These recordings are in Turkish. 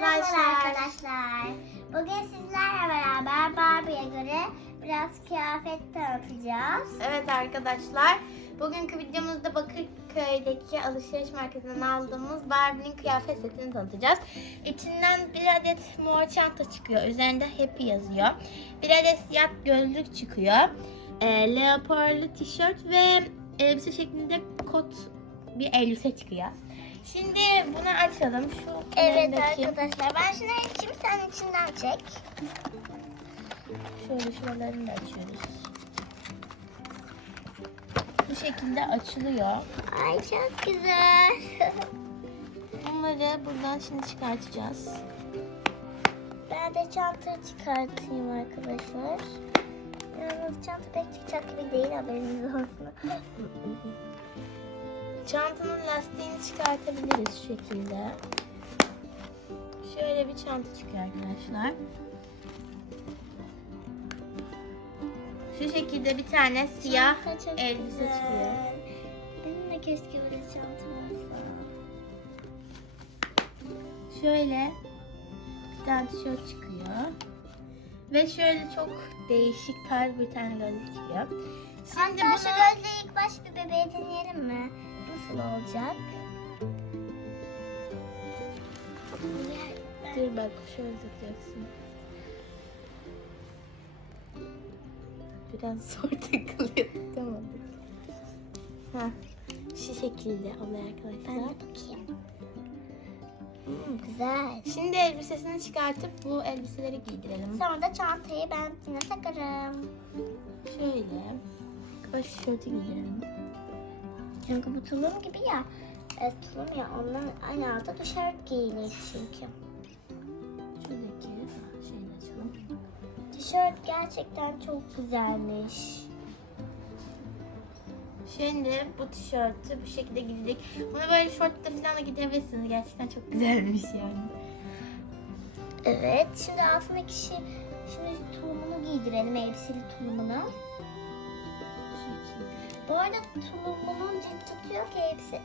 Merhabalar arkadaşlar. Bugün sizlerle beraber Barbie'ye göre biraz kıyafet tanıtacağız. Evet arkadaşlar, bugünkü videomuzda Bakırköy'deki alışveriş merkezinden aldığımız Barbie'nin kıyafet setini tanıtacağız. İçinden bir adet mor çanta çıkıyor. Üzerinde Happy yazıyor. Bir adet siyah gözlük çıkıyor. E, leoparlı tişört ve elbise şeklinde kot bir elbise çıkıyor. Şimdi bunu açalım. Şu Evet arkadaşlar ben şimdi açayım sen içinden çek. Şöyle şuralarını da açıyoruz. Bu şekilde açılıyor. Ay çok güzel. Bunları buradan şimdi çıkartacağız. ben de çantayı çıkartayım arkadaşlar. Yalnız çanta pek çıkacak gibi değil haberiniz olsun. Çantanın lastiğini çıkartabiliriz şu şekilde. Şöyle bir çanta çıkıyor arkadaşlar. Şu şekilde bir tane siyah elbise çıkıyor. Benim de keşke böyle çantam olsa. Şöyle bir tane tişört çıkıyor. Ve şöyle çok değişik tarz bir tane gözlük çıkıyor. Şimdi Hatta şu bunu gözle ilk baş bir bebeğe deneyelim mi? Nasıl olacak? dur bak şöyle tutacaksın. Biraz zor takılıyor tutamadık. Ha, şu şekilde oluyor Ben de arkadaşlar. bakayım. Hmm, güzel. Şimdi elbisesini çıkartıp bu elbiseleri giydirelim. Sonra da çantayı ben yine takarım. Şöyle. Baş tişörtü giydirelim. Çünkü bu tulum gibi ya. Evet tulum ya ondan aynı altta tişört giyilir çünkü. Şuradaki şeyini açalım. Tişört gerçekten çok güzelmiş. Şimdi bu tişörtü bu şekilde giydik. Bunu böyle şortla falan da gidebilirsiniz. Gerçekten çok güzelmiş yani. Evet şimdi altındaki şey, şimdi tulumunu giydirelim elbiseli tulumunu. Bu arada tulumunun çıtı yok ki hepsi.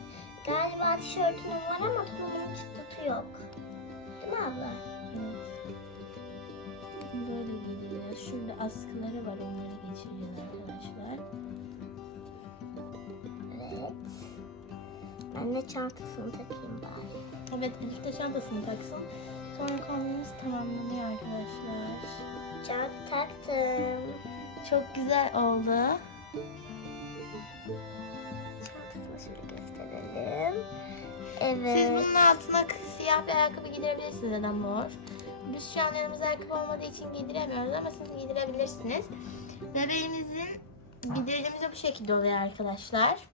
Galiba tişörtünün var ama tulumunun çıtı yok. Değil mi abla? Evet. Böyle giydiriyoruz. Şurada askıları var. Onları geçireceğiz arkadaşlar. Evet. Ben de çantasını takayım bari. Evet Elif de çantasını taksın. Sonra kombinimiz tamamlanıyor arkadaşlar. Çanta taktım. Çok güzel oldu. Evet. Siz bunun altına siyah bir ayakkabı giydirebilirsiniz ya da mor. Biz şu an yanımızda ayakkabı olmadığı için giydiremiyoruz ama siz giydirebilirsiniz. Bebeğimizin giydirdiğimizde bu şekilde oluyor arkadaşlar.